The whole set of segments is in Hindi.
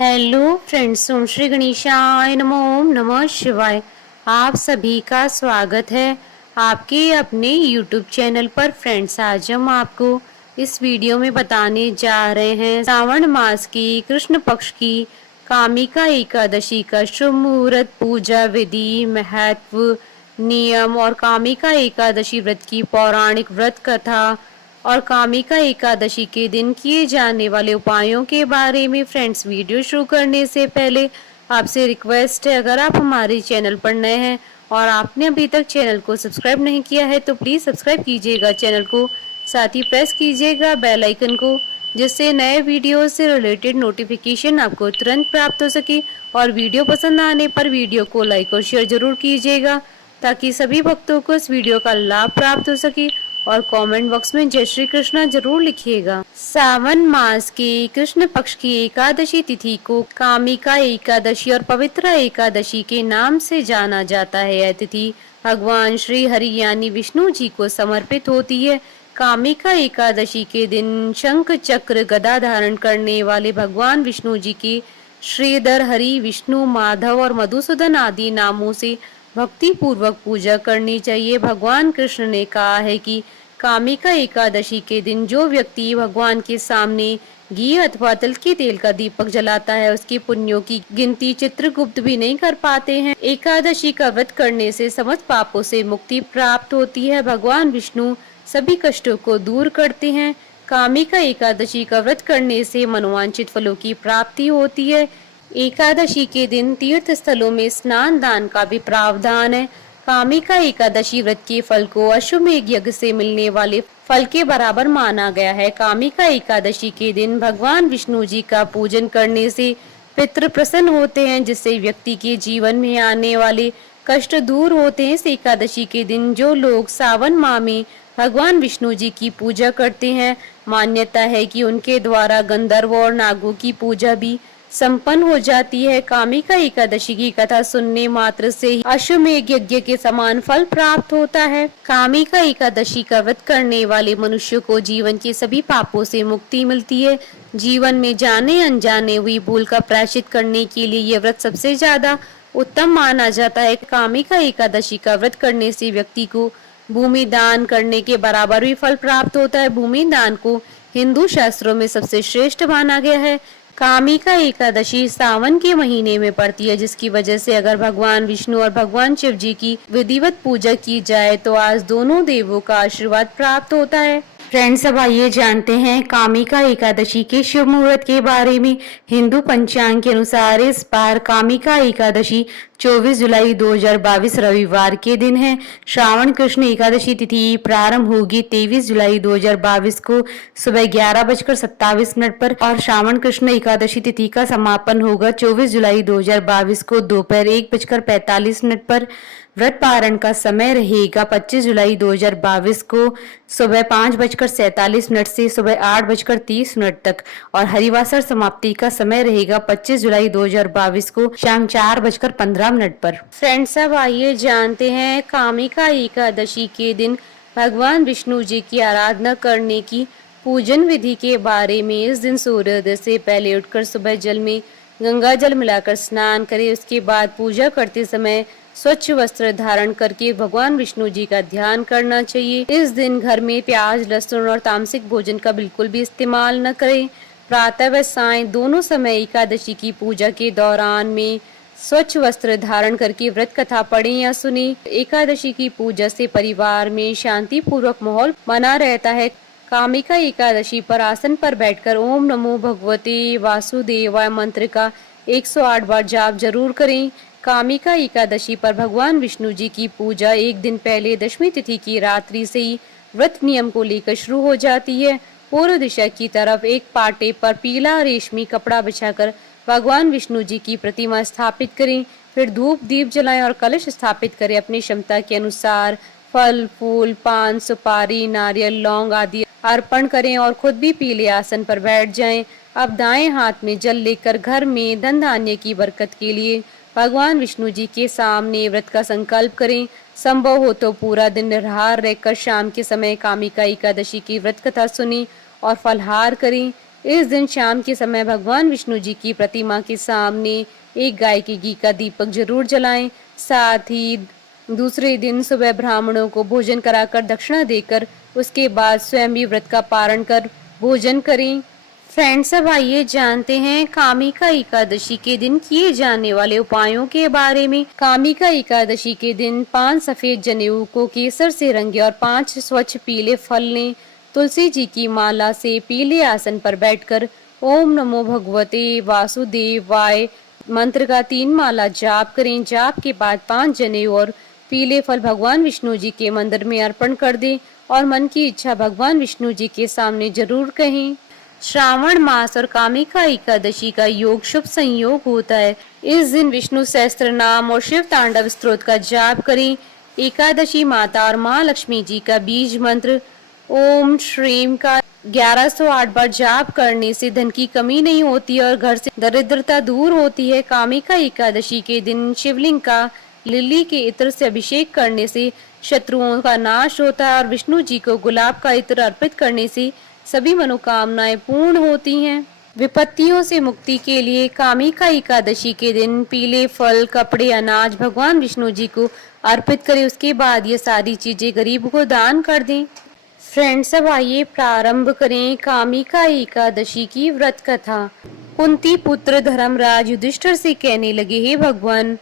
हेलो फ्रेंड्स, ओम श्री गणेशाय नमो, ओम नमः शिवाय। आप सभी का स्वागत है आपके अपने यूट्यूब चैनल पर। फ्रेंड्स, आज हम आपको इस वीडियो में बताने जा रहे हैं श्रावण मास की कृष्ण पक्ष की कामिका एकादशी का शुभ मुहूर्त, पूजा विधि, महत्व, नियम और कामिका एकादशी व्रत की पौराणिक व्रत कथा और कामिका एकादशी के दिन किए जाने वाले उपायों के बारे में। फ्रेंड्स, वीडियो शुरू करने से पहले आपसे रिक्वेस्ट है, अगर आप हमारे चैनल पर नए हैं और आपने अभी तक चैनल को सब्सक्राइब नहीं किया है तो प्लीज़ सब्सक्राइब कीजिएगा चैनल को, साथ ही प्रेस कीजिएगा बेल आइकन को, जिससे नए वीडियो से रिलेटेड नोटिफिकेशन आपको तुरंत प्राप्त हो सके। और वीडियो पसंद आने पर वीडियो को लाइक और शेयर जरूर कीजिएगा ताकि सभी भक्तों को इस वीडियो का लाभ प्राप्त हो सके। और कमेंट बॉक्स में जय श्री कृष्णा जरूर लिखिएगा। सावन मास के कृष्ण पक्ष की एकादशी तिथि को कामिका एकादशी और पवित्र एकादशी के नाम से जाना जाता है। यह तिथि भगवान श्री हरि यानी विष्णु जी को समर्पित होती है। कामिका एकादशी के दिन शंख चक्र गदा धारण करने वाले भगवान विष्णु जी के श्रीधर, हरि, विष्णु, माधव और मधुसूदन आदि नामों से भक्ति पूर्वक पूजा करनी चाहिए। भगवान कृष्ण ने कहा है कि कामिका एकादशी के दिन जो व्यक्ति भगवान के सामने घी अथवा तिल के तेल का दीपक जलाता है, उसके पुण्यों की गिनती चित्रगुप्त भी नहीं कर पाते हैं। एकादशी का व्रत करने से समस्त पापों से मुक्ति प्राप्त होती है। भगवान विष्णु सभी कष्टों को दूर करते हैं। कामिका एकादशी का व्रत करने से मनोवांछित फलों की प्राप्ति होती है। एकादशी के दिन तीर्थ स्थलों में स्नान दान का भी प्रावधान है। कामिका एकादशी व्रत के फल को अश्वमेध यज्ञ से मिलने वाले फल के बराबर माना गया है। कामिका एकादशी के दिन भगवान विष्णु जी का पूजन करने से पितृ प्रसन्न होते हैं, जिससे व्यक्ति के जीवन में आने वाले कष्ट दूर होते हैं। इस एकादशी के दिन जो लोग सावन माह में भगवान विष्णु जी की पूजा करते हैं, मान्यता है कि उनके द्वारा गंधर्व और नागों की पूजा भी संपन्न हो जाती है। कामिका एकादशी की कथा सुनने मात्र से ही अश्वमेध यज्ञ के समान फल प्राप्त होता है। कामिका एकादशी का व्रत करने वाले मनुष्य को जीवन के सभी पापों से मुक्ति मिलती है। जीवन में जाने अनजाने हुई भूल का प्रायश्चित करने के लिए यह व्रत सबसे ज्यादा उत्तम माना जाता है। कामिका एकादशी का व्रत करने से व्यक्ति को भूमि दान करने के बराबर भी फल प्राप्त होता है। भूमि दान को हिंदू शास्त्रों में सबसे श्रेष्ठ माना गया है। कामिका एकादशी सावन के महीने में पड़ती है, जिसकी वजह से अगर भगवान विष्णु और भगवान शिव जी की विधिवत पूजा की जाए तो आज दोनों देवों का आशीर्वाद प्राप्त होता है। फ्रेंड्स, अब आइए जानते हैं कामिका एकादशी के शुभ मुहूर्त के बारे में। हिंदू पंचांग के अनुसार इस बार कामिका एकादशी 24 जुलाई 2022 रविवार के दिन है। श्रावण कृष्ण एकादशी तिथि प्रारंभ होगी 23 जुलाई 2022 को सुबह 11:27 पर और श्रावण कृष्ण एकादशी तिथि का समापन होगा 24 जुलाई 2022 को दोपहर 1:45 पर। व्रत पारण का समय रहेगा 25 जुलाई 2022 को सुबह 5:47 से सुबह 8:30 तक और हरिवासर समाप्ति का समय रहेगा 25 जुलाई 2022 को शाम 4:15 पर। फ्रेंड्स, अब आइए जानते हैं कामिका एकादशी के दिन भगवान विष्णु जी की आराधना करने की पूजन विधि के बारे में। इस दिन सूर्योदय से पहले उठकर सुबह जल में गंगा जल मिलाकर स्नान करें। उसके बाद पूजा करते समय स्वच्छ वस्त्र धारण करके भगवान विष्णु जी का ध्यान करना चाहिए। इस दिन घर में प्याज, लहसुन और तामसिक भोजन का बिल्कुल भी इस्तेमाल न करें। प्रातः व सायं दोनों समय एकादशी की पूजा के दौरान में स्वच्छ वस्त्र धारण करके व्रत कथा पढ़ें या सुने। एकादशी की पूजा से परिवार में शांति पूर्वक माहौल बना रहता है। कामिका एकादशी पर आसन पर बैठकर ओम नमो भगवते वासुदेवाय मंत्र का 108 बार जाप जरूर करें। कामिका एकादशी पर भगवान विष्णु जी की पूजा एक दिन पहले दशमी तिथि की रात्रि से ही व्रत नियम को लेकर शुरू हो जाती है। पूर्व दिशा की तरफ एक पाटे पर पीला रेशमी कपड़ा बिछाकर भगवान विष्णु जी की प्रतिमा स्थापित करें। फिर धूप दीप जलाएं और कलश स्थापित करें। अपनी क्षमता के अनुसार फल, फूल, पान, सुपारी, नारियल, लौंग आदि अर्पण करें और खुद भी पीले आसन पर बैठ जाएं। अब दाएं हाथ में जल लेकर घर में धन धान्य की बरकत के लिए भगवान विष्णु जी के सामने व्रत का संकल्प करें। संभव हो तो पूरा दिन निराहार रहकर शाम के समय कामिका एकादशी की व्रत कथा सुनी और फलहार करें। इस दिन शाम के समय भगवान विष्णु जी की प्रतिमा के सामने एक गाय के घी का दीपक जरूर जलाएं। साथ ही दूसरे दिन सुबह ब्राह्मणों को भोजन कराकर दक्षिणा देकर उसके बाद स्वयं भी व्रत का पारण कर भोजन करें। फ्रेंड्स, अब आइए जानते हैं कामिका एकादशी के दिन किए जाने वाले उपायों के बारे में। कामिका एकादशी के दिन 5 सफेद जनेऊ को केसर से रंगे और 5 स्वच्छ पीले फल लें। तुलसी जी की माला से पीले आसन पर बैठकर ओम नमो भगवते वासुदेवाय मंत्र का 3 माला जाप करें। जाप के बाद 5 जनेऊ और पीले फल भगवान विष्णु जी के मंदिर में अर्पण कर दें और मन की इच्छा भगवान विष्णु जी के सामने जरूर कहें। श्रावण मास और कामिका एकादशी का योग शुभ संयोग होता है। इस दिन विष्णु सहस्त्र नाम और शिव तांडव स्तोत्र का जाप करें। एकादशी माता और माँ लक्ष्मी जी का बीज मंत्र ओम श्रीम का 1108 बार जाप करने से धन की कमी नहीं होती और घर से दरिद्रता दूर होती है। कामिका एकादशी के दिन शिवलिंग का लिली के इत्र से अभिषेक करने से शत्रुओं का नाश होता है और विष्णु जी को गुलाब का इत्र अर्पित करने से सभी मनोकामनाएं पूर्ण होती हैं। विपत्तियों से मुक्ति के लिए कामिका एकादशी के दिन पीले फल, कपड़े, अनाज भगवान विष्णु जी को अर्पित करें। उसके बाद ये सारी चीजें गरीब को दान कर दें। फ्रेंड्स, अब आइए प्रारंभ करें कामिका एकादशी की व्रत कथा। कुंती पुत्र धर्मराज युधिष्ठिर से कहने लगे, हे भगवान,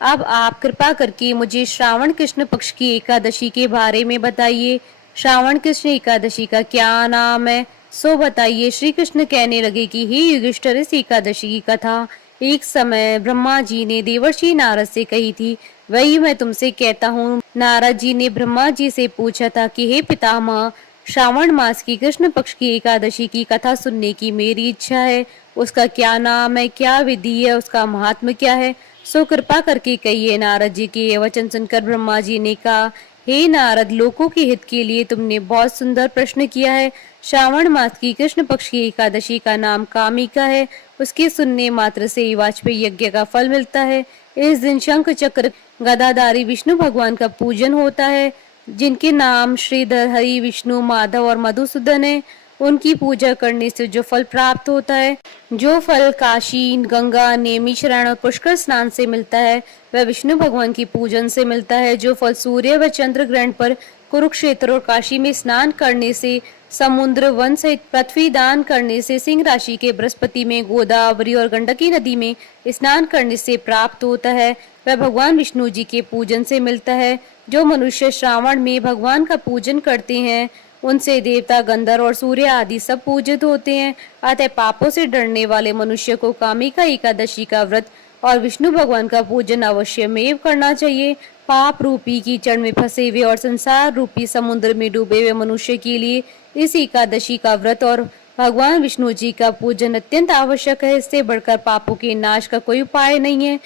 अब आप कृपा करके मुझे श्रावण कृष्ण पक्ष की एकादशी के बारे में बताइए। श्रावण कृष्ण एकादशी का क्या नाम है, सो बताइए। श्री कृष्ण कहने लगे कि हे युधिष्ठिर, इस एकादशी की कथा एक समय ब्रह्मा जी ने देवर्षि नारद से कही थी, वही मैं तुमसे कहता हूँ। नारद जी ने ब्रह्मा जी से पूछा था कि हे पितामह, श्रावण मास की कृष्ण पक्ष की एकादशी की कथा सुनने की मेरी इच्छा है। उसका क्या नाम है, क्या विधि है, उसका महात्म्य क्या है, सो कृपा करके कहिए। नारद जी के वचन सुनकर ब्रह्मा जी ने कहा, हे नारद, लोकों के हित के लिए तुमने बहुत सुंदर प्रश्न किया है। श्रावण मास की कृष्ण पक्ष की एकादशी का नाम कामिका है। उसके सुनने मात्र से वाजपेयी यज्ञ का फल मिलता है। इस दिन शंख चक्र गदाधारी विष्णु भगवान का पूजन होता है, जिनके नाम श्रीधर, हरि, विष्णु, माधव और मधुसूदन है। उनकी पूजा करने से जो फल प्राप्त होता है, जो फल काशी, गंगा, नेमिशरण और पुष्कर स्नान से मिलता है, वह विष्णु भगवान की पूजन से मिलता है। जो फल सूर्य व चंद्र ग्रहण पर कुरुक्षेत्र और काशी में स्नान करने से, समुद्र वन सहित पृथ्वी दान करने से, सिंह राशि के बृहस्पति में, गोदावरी और गंडकी नदी में स्नान करने से प्राप्त होता है, वह भगवान विष्णु जी के पूजन से मिलता है। जो मनुष्य श्रावण में भगवान का पूजन करते हैं, उनसे देवता, गंधर्व और सूर्य आदि सब पूजित होते हैं। अतः पापों से डरने वाले मनुष्य को कामिका एकादशी का व्रत और विष्णु भगवान का पूजन अवश्य में करना चाहिए। पाप रूपी कीचड़ में फंसे हुए और संसार रूपी समुद्र में डूबे हुए मनुष्य के लिए इस एकादशी का व्रत और भगवान विष्णु जी का पूजन अत्यंत आवश्यक है। इससे बढ़कर पापों के नाश का कोई उपाय नहीं है।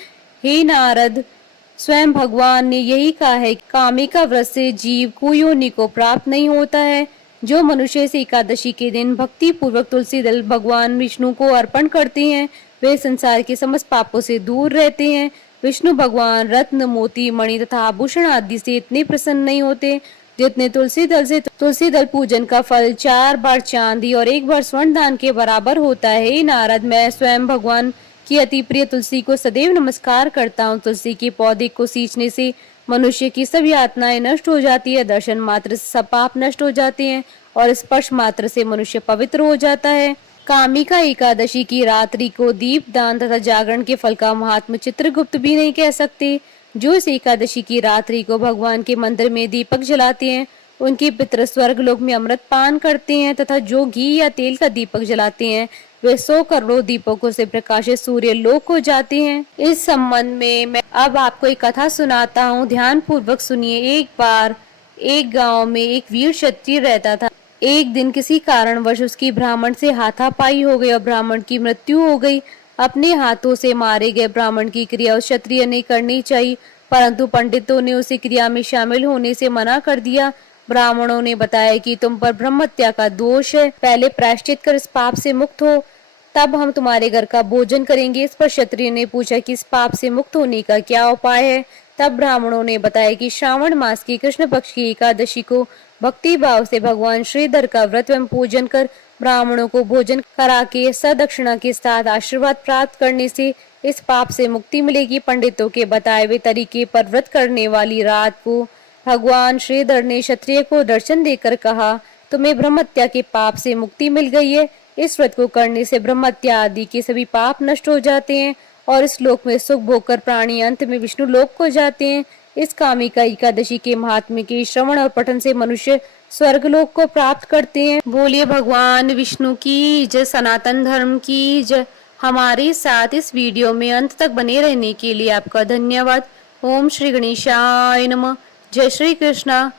हे नारद, स्वयं भगवान ने यही कहा है, कामिका व्रत से जीव कुयोनि को प्राप्त नहीं होता है। जो मनुष्य इस एकादशी के दिन भक्ति पूर्वक तुलसी दल भगवान विष्णु को अर्पण करते हैं, वे संसार के समस्त पापों से दूर रहते हैं। विष्णु भगवान रत्न, मोती, मणि तथा आभूषण आदि से इतने प्रसन्न नहीं होते जितने तुलसी दल से तुलसी दल पूजन का फल 4 बार चांदी और 1 बार स्वर्ण दान के बराबर होता है। नारद, मैं स्वयं भगवान की अति प्रिय तुलसी को सदैव नमस्कार करता हूँ। तुलसी के पौधे को सींचने से मनुष्य की सभी यातनाएं नष्ट हो जाती है, दर्शन मात्र से सब पाप नष्ट हो जाते हैं और स्पर्श मात्र से मनुष्य पवित्र हो जाता है। कामिका एकादशी की रात्रि को दीप दान तथा जागरण के फल का महात्मा चित्रगुप्त भी नहीं कह सकते। जो इस एकादशी की रात्रि को भगवान के मंदिर में दीपक जलाते हैं, उनके पितृ स्वर्ग लोक में अमृत पान करते हैं तथा जो घी या तेल का दीपक जलाते हैं, वे 100 करोड़ दीपकों से प्रकाशित सूर्य लोक को जाते हैं। इस संबंध में मैं अब आपको एक कथा सुनाता हूँ, ध्यान पूर्वक सुनिए। एक बार एक गांव में एक वीर क्षत्रिय रहता था। एक दिन किसी कारणवश उसकी ब्राह्मण से हाथापाई हो गई और ब्राह्मण की मृत्यु हो गई। अपने हाथों से मारे गए ब्राह्मण की क्रिया उस क्षत्रिय ने करनी चाहिए, परंतु पंडितों ने उसे क्रिया में शामिल होने से मना कर दिया। ब्राह्मणों ने बताया कि तुम पर ब्रह्म हत्या का दोष है, पहले प्रायश्चित कर इस पाप से मुक्त हो, तब हम तुम्हारे घर का भोजन करेंगे। इस पर क्षत्रिय ने पूछा कि इस पाप से मुक्त होने का क्या उपाय है। तब ब्राह्मणों ने बताया कि श्रावण मास की कृष्ण पक्ष की एकादशी को भक्ति भाव से भगवान श्रीधर का व्रत एवं पूजन कर ब्राह्मणों को भोजन करा के सदक्षिणा के साथ आशीर्वाद प्राप्त करने से इस पाप से मुक्ति मिलेगी। पंडितों के बताए हुए तरीके पर व्रत करने वाली रात को भगवान श्रीधर ने क्षत्रिय को दर्शन देकर कहा, तुम्हें ब्रह्महत्या के पाप से मुक्ति मिल गई है। इस व्रत को करने से ब्रह्महत्या आदि के सभी पाप नष्ट हो जाते हैं और इस लोक में सुख भोग कर प्राणी अंत में विष्णु लोक को जाते हैं। इस कामिका एकादशी के महात्म्य के श्रवण और पठन से मनुष्य स्वर्गलोक को प्राप्त करते हैं। बोलिए भगवान विष्णु की जय, सनातन धर्म की जय। हमारे साथ इस वीडियो में अंत तक बने रहने के लिए आपका धन्यवाद। ओम श्री गणेशाय नमः। जय श्री कृष्णा।